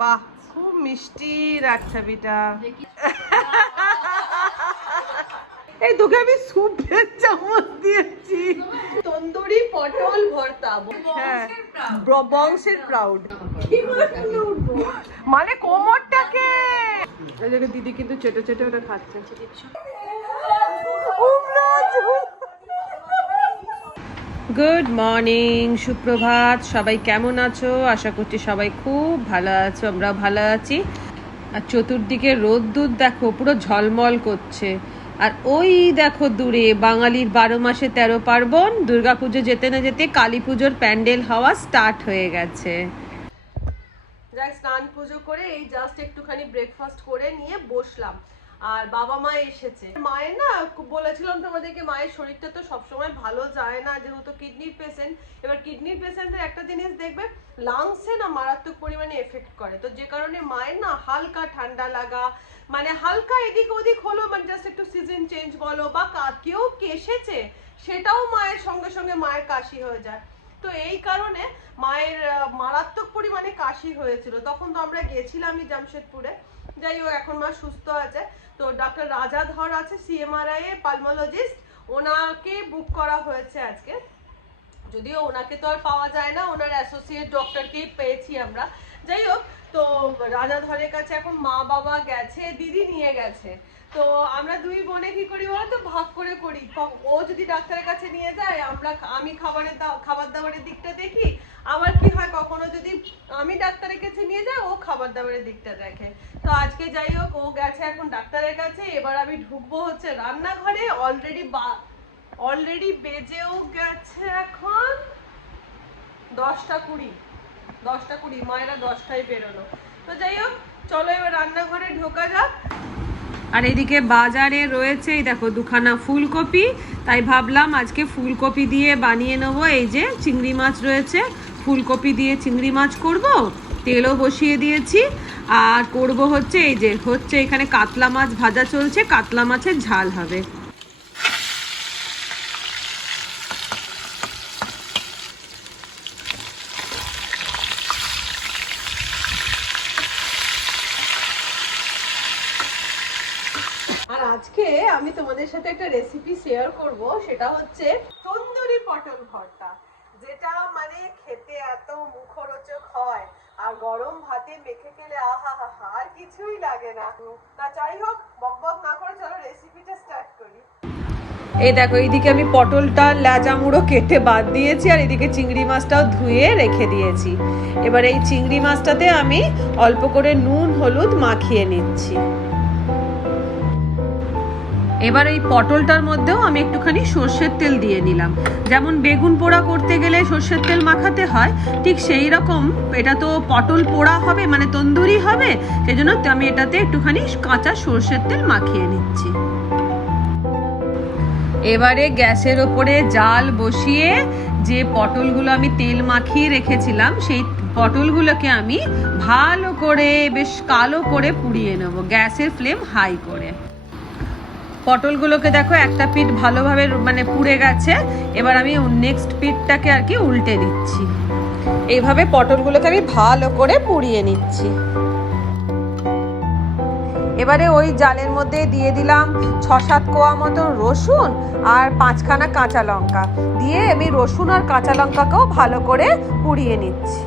বাহ খুব মিষ্টি রাখ ছবিটা এই তোকে আমি স্যুপের চামচ দিয়েছি। তন্দুরি পটল ভর্তা হ্যাঁ বংশের প্রাউড মানে কোমরটাকে। দিদি কিন্তু চেটে চেটে ওটা খাচ্ছে। গুড মর্নিং সুপ্রভাত। সবাই কেমন আছো? আশা করছি সবাই খুব ভালো আছো আমরা ভালো আছি। আর চতুর্দিকে রোদ্দুর দেখো, পুরো ঝলমল করছে। আর ওই দেখো দূরে, বাঙালির বারো মাসে তেরো পার্বণ, দুর্গাপুজো যেতে না যেতে কালী পুজোর প্যান্ডেল হওয়া স্টার্ট হয়ে গেছে। যাই, স্নান পুজো করে এই জাস্ট একটুখানি ব্রেকফাস্ট করে নিয়ে বসলাম। আর বাবা মা এসেছে। মায়ের না বলেছিলাম তোমাদেরকে, মায়ের শরীরটা তো সবসময় ভালো যায় না, যেহেতু কিডনির পেশেন্ট এবার কিডনির পেশেন্টের একটা জিনিস দেখবে লাংসে না মারাত্মক পরিমাণে এফেক্ট করে। তো যে কারণে মায়ের না হালকা ঠান্ডা লাগা মানে হালকা এদিক ওদিক হলো মানে জাস্ট একটু সিজন চেঞ্জ বলো, বা কেউ কেসেছে, সেটাও মায়ের সঙ্গে সঙ্গে মায়ের কাশি হয়ে যায়। তো এই কারণে মায়ের মারাত্মক পরিমাণে কাশি হয়েছিল। তখন তো আমরা গেছিলামই জামশেদপুরে। যাই হোক, এখন মা সুস্থ আছে। তো ডাক্তার রাজা ধর আছে সিএমআরআই এ পালমোলজিস্ট ওনাকে বুক করা হয়েছে আজকে। যদিও ওনাকে তো আর পাওয়া যায় না, ওনার অ্যাসোসিয়েট ডক্টরকেই পেয়েছি আমরা। যাই হোক, তো রাজা ধরের কাছে এখন মা বাবা গেছে, দিদি নিয়ে গেছে। তো আমরা দুই বোনে কি করি বলো তো ভাগ করে করি। ও যদি ডাক্তারের কাছে নিয়ে যায়, আমরা আমি খাবারের খাবার দাবারের দিকটা দেখি। আমার কি হয়, কখনো যদি আমি ডাক্তারের কাছে নিয়ে যাই, ও খাবার দাবারের দিকটা দেখে। তো আজকে যাই হোক, ও গেছে এখন ডাক্তারের কাছে। এবার আমি ঢুকবো হচ্ছে রান্নাঘরে। অলরেডি বা অলরেডি বেজেও গেছে এখন দশটা কুড়ি। দশটা কুড়ি, মায়েরা দশটায় বেরোলো। তো যাই হোক, চলো এবার রান্নাঘরে ঢোকা যাক। আর এদিকে বাজারে রয়েছে, এই দেখো, দুখানা ফুলকপি। তাই ভাবলাম আজকে ফুলকপি দিয়ে বানিয়ে নেব। এই যে চিংড়ি মাছ রয়েছে, ফুলকপি দিয়ে চিংড়ি মাছ করব, তেলও বসিয়ে দিয়েছি। আর করব হচ্ছে, এই যে হচ্ছে এখানে কাতলা মাছ ভাজা চলছে, কাতলা মাছের ঝাল হবে আর আজকে আমি তোমাদের সাথে একটা রেসিপি শেয়ার করব, সেটা হচ্ছে তন্দুরি পটল ভর্তা। যেটা মানে খেতে এত মুখরোচক হয়, আর গরম ভাতে মেখে খেলে আহা হা হা, আর কিছুই লাগে না। তা যাই হোক, বক বক না করে চলো রেসিপিটা স্টার্ট করি। এই দেখো, এইদিকে আমি পটলটা লেজা মুড়ো কেটে বাদ দিয়েছি, আর এদিকে চিংড়ি মাছটাও ধুয়ে রেখে দিয়েছি। এবার এই চিংড়ি মাছটাতে আমি অল্প করে নুন, হলুদ মাখিয়ে নিচ্ছি। এবার এই পটলটার মধ্যেও আমি একটুখানি সর্ষের তেল দিয়ে নিলাম। যেমন বেগুন পোড়া করতে গেলে সর্ষের তেল মাখাতে হয়, ঠিক সেই রকম। এটা তো পটল পোড়া হবে মানে তন্দুরি হবে সেই জন্য আমি এটাতে একটুখানি কাঁচা সর্ষের তেল মাখিয়ে নিচ্ছি। এবারে গ্যাসের ওপরে জাল বসিয়ে যে পটলগুলো আমি তেল মাখিয়ে রেখেছিলাম, সেই পটলগুলোকে আমি ভালো করে, বেশ কালো করে পুড়িয়ে নেব, গ্যাসের ফ্লেম হাই করে। পটলগুলোকে দেখো, একটা পিঠ ভালোভাবে মানে পুড়ে গেছে। এবার আমি নেক্সট পিঠটাকে আর কি উল্টে দিচ্ছি। এইভাবে পটলগুলোকে আমি ভালো করে পুড়িয়ে নিচ্ছি। এবারে ওই জালের মধ্যে দিয়ে দিলাম ছ সাত কোয়া মতো রসুন আর পাঁচখানা কাঁচা লঙ্কা। দিয়ে আমি রসুন আর কাঁচা লঙ্কাকেও ভালো করে পুড়িয়ে নিচ্ছি।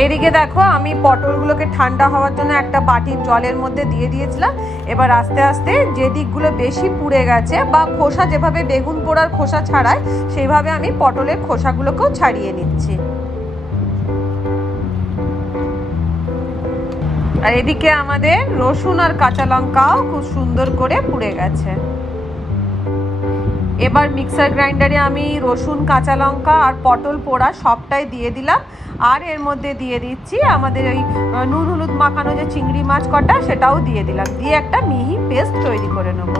এদিকে দেখো, আমি পটলগুলোকে ঠান্ডা হওয়ার জন্য একটা বাটির জলের মধ্যে দিয়ে দিয়েছিলাম। এবার আস্তে আস্তে যে দিকগুলো বেশি পুড়ে গেছে বা খোসা যেভাবে বেগুন পোড়ার খোসা ছাড়ায়, সেইভাবে আমি পটলের খোসাগুলোকেও ছাড়িয়ে নিচ্ছি। আর এদিকে আমাদের রসুন আর কাঁচা লঙ্কাও খুব সুন্দর করে পুড়ে গেছে। এবার মিক্সার গ্রাইন্ডারে আমি রসুন, কাঁচা লঙ্কা আর পটল পোড়া সবটাই দিয়ে দিলাম। আর এর মধ্যে দিয়ে দিচ্ছি আমাদের ওই নুন হলুদ মাখানো যে চিংড়ি মাছ কটা, সেটাও দিয়ে দিলাম। দিয়ে একটা মিহি পেস্ট তৈরি করে নেব।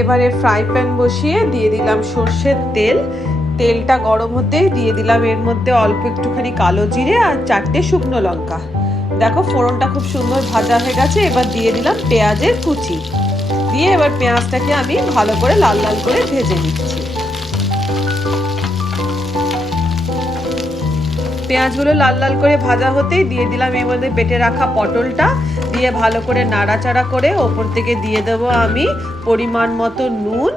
এবারে ফ্রাই প্যান বসিয়ে দিয়ে দিলাম সর্ষের তেল। তেলটা গরম হতেই দিয়ে দিলাম এর মধ্যে অল্প একটুখানি কালো জিরে আর চারটে শুকনো লঙ্কা। দেখো ফোড়নটা খুব সুন্দর ভাজা হয়ে গেছে, এবার দিয়ে দিলাম পেঁয়াজের কুচি। দিয়ে এবার পেঁয়াজটাকে আমি ভালো করে লাল লাল করে ভেজে নিচ্ছি। পেঁয়াজগুলো লাল লাল করে ভাজা হতেই দিয়ে দিলাম, এর মধ্যে বেটে রাখা পটলটা। দিয়ে ভালো করে নাড়াচাড়া করে ওপর থেকে দিয়ে দেবো আমি পরিমাণ মতো নুন।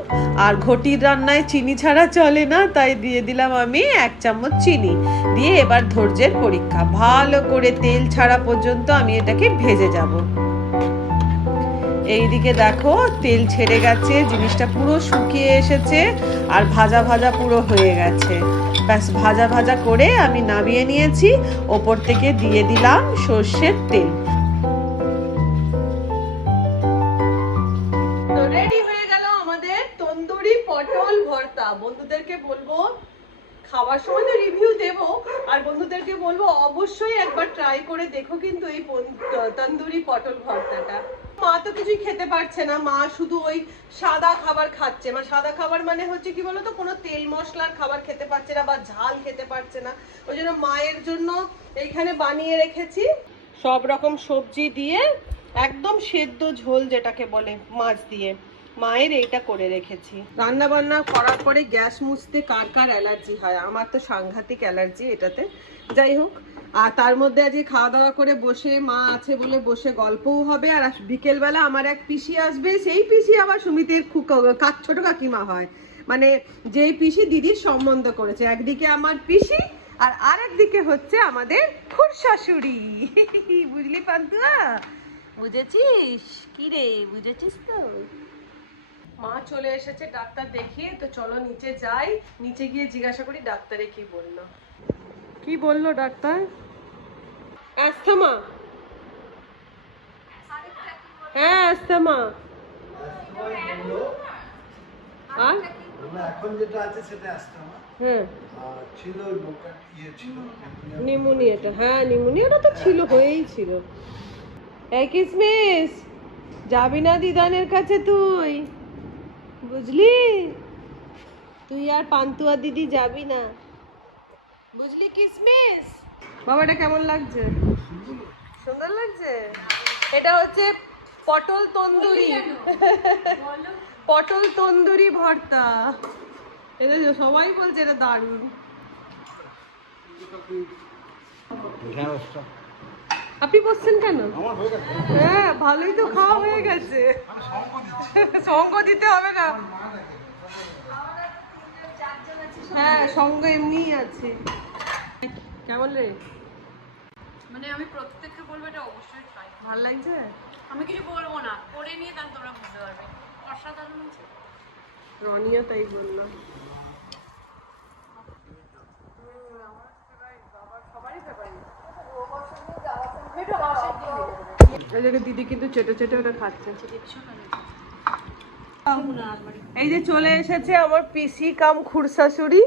আর ঘটির রান্নায় চিনি ছাড়া চলে না, তাই দিয়ে দিলাম আমি এক চামচ চিনি। দিয়ে এবার ধৈর্যের পরীক্ষা, ভালো করে তেল ছাড়া পর্যন্ত আমি এটাকে ভেজে যাব। এইদিকে দেখো, তেল ছেড়ে গেছে, জিনিসটা পুরো শুকিয়ে এসেছে আর ভাজা ভাজা পুরো হয়ে গেছে। ব্যাস, ভাজা ভাজা করে আমি নামিয়ে নিয়েছি, ওপর থেকে দিয়ে দিলাম সর্ষের তেল। পটল ভর্তা। বন্ধুদেরকে বলব, খাওয়ার সময় তো রিভিউ দেব, আর বন্ধুদেরকে বলব অবশ্যই একবার ট্রাই করে দেখো কিন্তু এই তন্দুরি পটল ভর্তাটা। মা তো কিছুই খেতে পারছে না। মা শুধু ওই সাদা খাবার খাচ্ছে। মানে সাদা খাবার মানে হচ্ছে কি বলতো? কোনো তেল মশলার খাবার খেতে পারছে না বা ঝাল খেতে পারছে না। ওই জন্য মায়ের জন্য এইখানে বানিয়ে রেখেছি। সব রকম সবজি দিয়ে একদম সেদ্ধ ঝোল যেটাকে বলে, মাছ দিয়ে। মায়ের এইটা করে রেখেছি। রান্না বান্না করার পরে গ্যাস মুছতে কার কার অ্যালার্জি হয়? আমার তো সাংঘাতিক অ্যালার্জি এটাতে। যাই হোক, আর তার মধ্যে আজকে খাওয়া দাওয়া করে বসে মা আছে বলে বসে গল্পও হবে, আর বিকেলবেলা আমার এক পিসি আসবে, সেই পিসি আবার সুমিতের কাক ছোট কাকিমা হয়। মানে যেই পিসি দিদির সম্বন্ধ করেছে। একদিকে আমার পিসি, আর আরেকদিকে হচ্ছে আমাদের খুর শাশুড়ি বুঝলি পান্তুয়া? বুঝেছিস? কি রে, বুঝেছিস তো? মা চলে এসেছে ডাক্তার দেখিয়ে তো চলো নিচে যাই। নিচে গিয়ে জিজ্ঞাসা করি ডাক্তারে কি বলল। কি বলল ডাক্তার? অ্যাস্থমা। হ্যাঁ অ্যাস্থমা। আর? এখন যেটা আছে সেটা অ্যাস্টামা হ্যাঁ। ছিল ছিল নিউমোনিয়াটা হ্যাঁ নিউমোনিয়াটা তো ছিল হয়েই ছিল। এই কিসমিস যাবি না দিদানের কাছে তুই? বুঝলি? তুই আর পান্তুয়া দিদি যাবি না। বুঝলি কিসমিস? বাবাটা কেমন লাগছে? সুন্দর লাগছে? এটা হচ্ছে পটল তন্দুরি। পটল তন্দুরি ভর্তা। এটা সবাই বলছে এটা দারুণ। আপনি বসছেন কেন? আমার হয়ে গেছে। হ্যাঁ ভালোই তো খাওয়া হয়ে গেছে। সঙ্গ দিতে হবে না। হ্যাঁ সঙ্গ এমনিই আছে। কেমন রে? মানে আমি প্রত্যেককে বলব এটা অবশ্যই ট্রাই ভালো লাগছে? আমি কিছু বলব না। করে নিয়ে তাহলে তোমরা বুঝতে পারবে। অসাধারণ আছে রনিও তাই বলল। দিদি কিন্তু চেটে চেটে ওটা খাচ্ছে। এই যে চলে এসেছে আমার পিসি কাম খুরশাশুড়ি।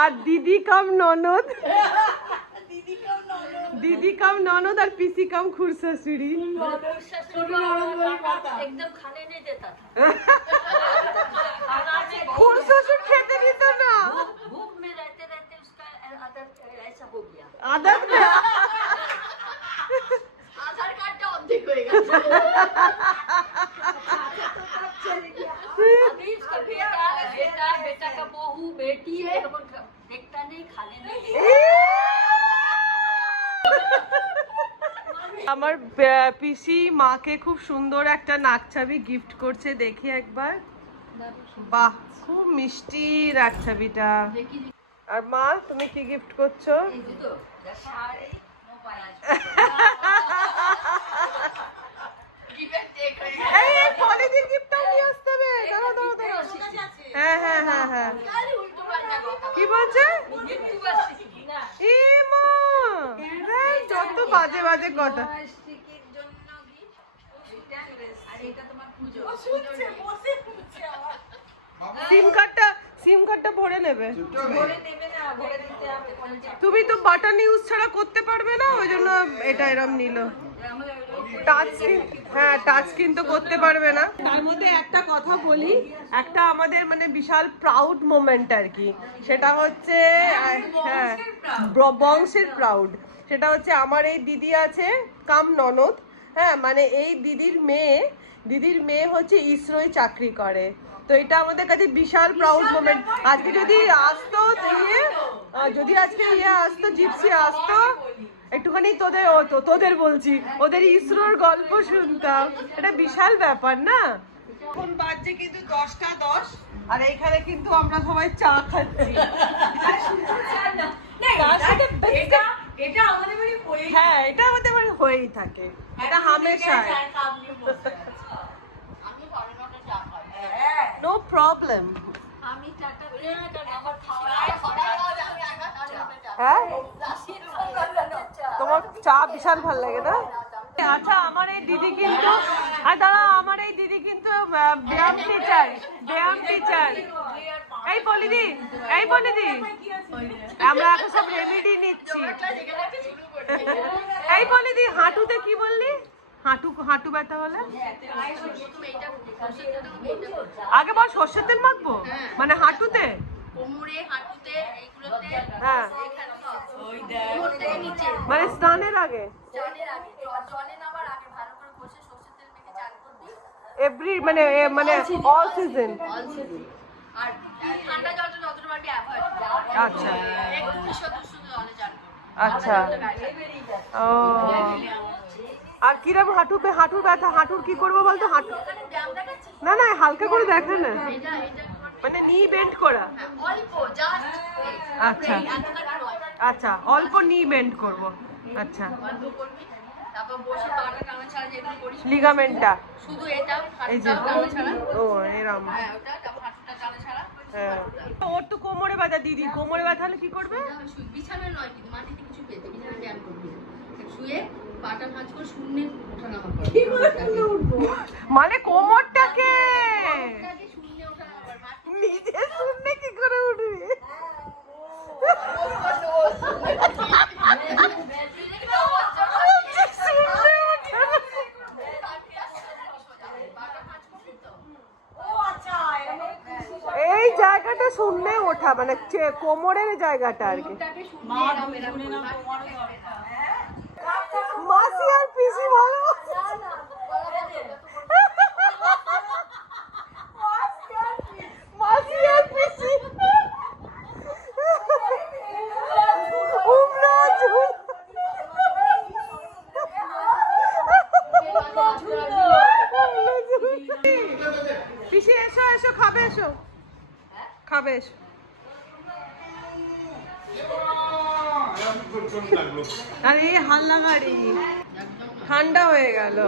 আর দিদি কাম ননদ। দিদি কাম ননদ আর পিসি কাম খুরশাশুড়ি। খুরশাশুর খেতে দিত না। আদত बेटा बेटा बेटा का बहू बेटी है देखता नहीं खाने नहीं আমার বে- পিসি মাকে খুব সুন্দর একটা নাকছাবি গিফট করছে দেখি একবার বাহ খুব মিষ্টি নাকছাবিটা দেখি আর মা তুমি কি গিফট করছো হয়ে হ্যাঁ হ্যাঁ হ্যাঁ। কি বলছে? যত বাজে বাজে কথা। সিম কার্ডটা সিম কার্ডটা ভরে নেবে। তুমি তো বাটন ইউজ ছাড়া করতে পারবে না, ওই জন্য এটা এরম নিল। টাচ হ্যাঁ টাচ করতে পারবে না। তার মধ্যে একটা কথা বলি একটা আমাদের মানে বিশাল প্রাউড মোমেন্ট আর কি। সেটা হচ্ছে হ্যাঁ বংশের প্রাউড সেটা হচ্ছে আমার এই দিদি আছে কাম ননদ। হ্যাঁ মানে এই দিদির মেয়ে দিদির মেয়ে হচ্ছে ইসরোয় চাকরি করে। তো এটা আমাদের কাছে বিশাল প্রাউড মোমেন্ট আজকে যদি আসতো ইয়ে যদি আজকে ইয়ে আসতো জিপসি আসতো একটুখানি তোদের ও তো তোদের বলছি ওদের ইসরোর গল্প শুনতাম। এটা বিশাল ব্যাপার না? এখন বাজছে কিন্তু দশটা দশ আর এইখানে কিন্তু আমরা সবাই চা খাচ্ছি। এটা আমাদের বাড়ি হয়ে হ্যাঁ এটা আমাদের বাড়ি হয়েই থাকে। এটা হামেশা নো প্রবলেম আমি চাটা আমার খাওয়া হ্যাঁ? তোমার চা বিশাল ভালো লাগে, না? আচ্ছা আমার এই দিদি কিন্তু আর দাদা আমার এই দিদি কিন্তু ব্যায়াম টিচার ব্যায়াম টিচার এই বলিদি এই বলিদি আমরা এখন সব রেমেডি নিচ্ছি। এই বলিদি হাঁটুতে কি বললি? হাঁটু হাঁটু ব্যথা হলে? আগে বল, সর্ষের তেল মাখবো? মানে হাঁটুতে? কোমরে হাঁটুতে এইগুলোতে হ্যাঁ। নিচে। মানে স্নানের আগে? জলের আগে। জলে নামার আগে ভালো করে বসে সর্ষের তেল মেখে চান করবি। এভরি মানে মানে অল সিজন আর ঠান্ডা জলটা যতটা পারবি অ্যাভয়েড আচ্ছা। একটু বিশুদ্ধ শুদ্ধ জলে চান আচ্ছা। ও। আর কিরম হাঁটু হাঁটুর ব্যথা? হাঁটুর কি করব বলতো? হাঁটু না না হালকা করে দেখা না। মানে নি বেন্ড করা। অল্প জাস্ট আচ্ছা। আচ্ছা অল্প নি বেন্ড করব। আচ্ছা। অল্প করবি তারপর বসে পাটা টানা ছাড়া যেগুলো করিস লিগামেন্টটা শুধু এটা এই টানা ছাড়া। ও এরম। হ্যাঁ ওটা তারপর হাতটা টানা ছাড়া। হ্যাঁ। ওর তো কোমরে ব্যথা দিদি। কোমরে ব্যথা হলে কি করবে? বিছানা নয় কিন্তু মাটিতে কিছু পেতে। বিছানা ব্যায়াম করবি শুয়ে পাটা ভাঁজ করে শূন্যে ওঠানামা করবি মানে কোমরটাকে? এই জায়গাটা শুনলে ওঠা মানে কোমরের জায়গাটা আর কি মাসি আর পিসি ভালো মাসি আর পিসি উমরা ঝুল পিসি এসো এসো। খাবে আরে হাল্লা গাড়ি ঠান্ডা হয়ে গেল।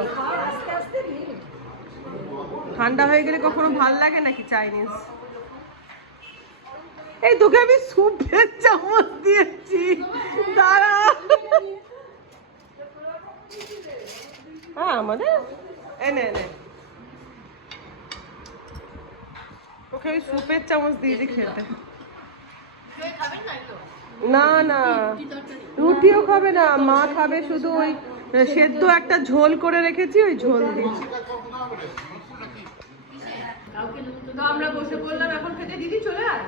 ঠান্ডা হয়ে গেলে কখনো ভালো লাগে নাকি চাইনিজ? এই তোকে আমি স্যুপের চামচ দিয়েছি দাঁড়া হ্যাঁ আমাদের এনে এনে ওকে আমি স্যুপের চামচ দিয়েছি খেতে। না না রুটিও খাবে না মা খাবে শুধু ওই সেদ্ধ একটা ঝোল করে রেখেছি ওই ঝোল দিয়ে। আমরা বসে বললাম এখন খেতে দিদি চলে আয়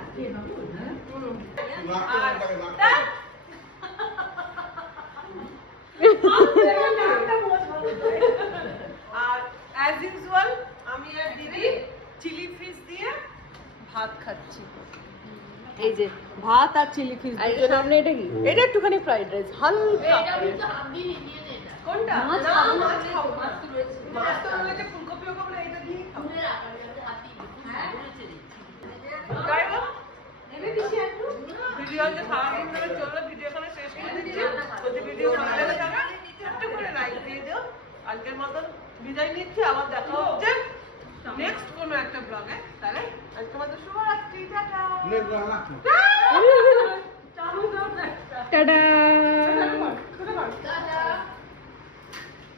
আর অ্যাজ ইউজুয়াল আমি আর দিদি চিলি ফিশ দিয়ে ভাত খাচ্ছি। এই যে ভাত আর চিলি ফিশ সামনে এটা কি? এটা একটুখানি ফ্রাইড রাইস হালকা। কোনটা? না মাছ খাব মাছ তো রয়েছে। মাছ তো রয়েছে ফুলকপি ওকপি এটা দিয়ে খাব। যাই হোক, ভিডিও যে সারাদিন ধরে চলল ভিডিও এখানে শেষ করে দিচ্ছি। যদি ভিডিও ভালো লেগে থাকে একটু করে লাইক দিয়ে দিও। আজকের মতন বিদায় নিচ্ছি আবার দেখা হচ্ছে নেক্সট কোনো একটা ব্লগে তাহলে আজকের মতো শুভরাত্রি টাটা টাটা